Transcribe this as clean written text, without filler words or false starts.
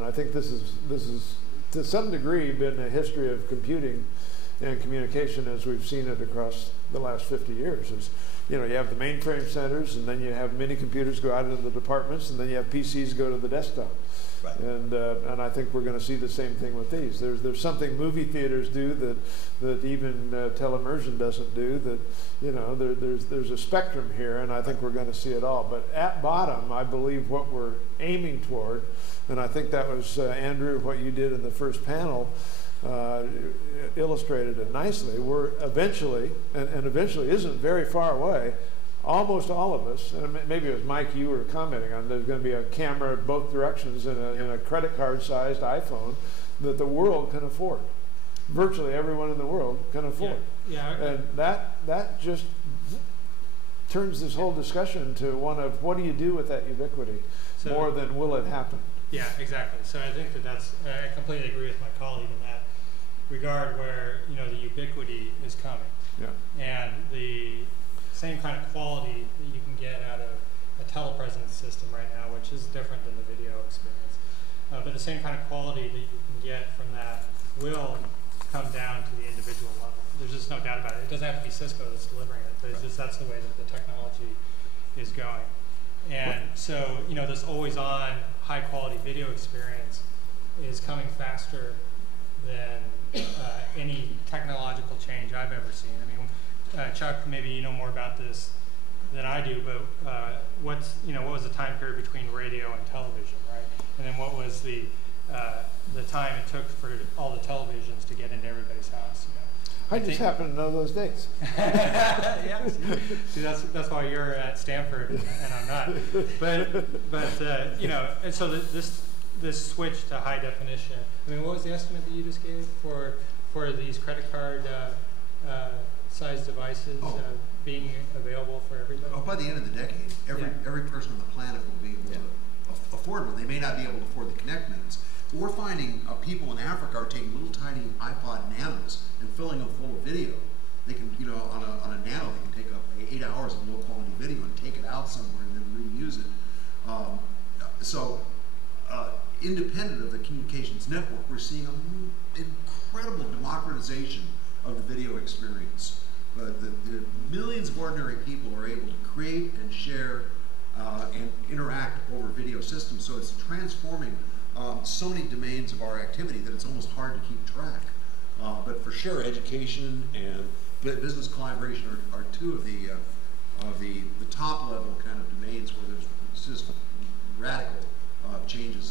And I think this is to some degree been a history of computing and communication as we've seen it across the last 50 years. Is, you know, you have the mainframe centers, and then you have mini computers go out into the departments, and then you have PCs go to the desktop. Right. And I think we're going to see the same thing with these. There's something movie theaters do that even teleimmersion doesn't do. That, you know, there's a spectrum here, and I think we're going to see it all. But at bottom, I believe what we're aiming toward, and I think that was Andrew, what you did in the first panel, illustrated it nicely. We're eventually, and eventually isn't very far away, almost all of us, and maybe it was Mike you were commenting on, there's going to be a camera both directions in a credit card sized iPhone that the world can afford. Virtually everyone in the world can afford. Yeah. And that just turns this whole discussion to one of what do you do with that ubiquity, more than will it happen. Yeah, exactly. So I think that's, I completely agree with my colleague in that regard, where, you know, the ubiquity is coming. Yeah. And the same kind of quality that you can get out of a telepresence system right now, which is different than the video experience. But the same kind of quality that you can get from that will come down to the individual level. There's just no doubt about it. It doesn't have to be Cisco that's delivering it, but it's just that's the way that the technology is going. And so, you know, this always-on, high-quality video experience is coming faster than any technological change I've ever seen. I mean, Chuck, maybe you know more about this than I do, but what was the time period between radio and television, right? And then what was the time it took for all the televisions to get into everybody's house? You know? I just happen to know those dates. Yeah, see, that's why you're at Stanford and I'm not. But you know, and so this switch to high definition. I mean, what was the estimate that you just gave for these credit card size devices being available for everybody? Oh, by the end of the decade, every person on the planet will be able to afford one. They may not be able to afford the Connect minutes. But we're finding people in Africa are taking little tiny iPod Nanos and filling them full of video. They can, you know, on a Nano, they can take up 8 hours of low quality video and take it out somewhere and then reuse it. Independent of the communications network, we're seeing an incredible democratization of the video experience. But the millions of ordinary people are able to create and share and interact over video systems. So it's transforming so many domains of our activity that it's almost hard to keep track. But for sure, education and business collaboration are two of the top level kind of domains where there's just radical changes.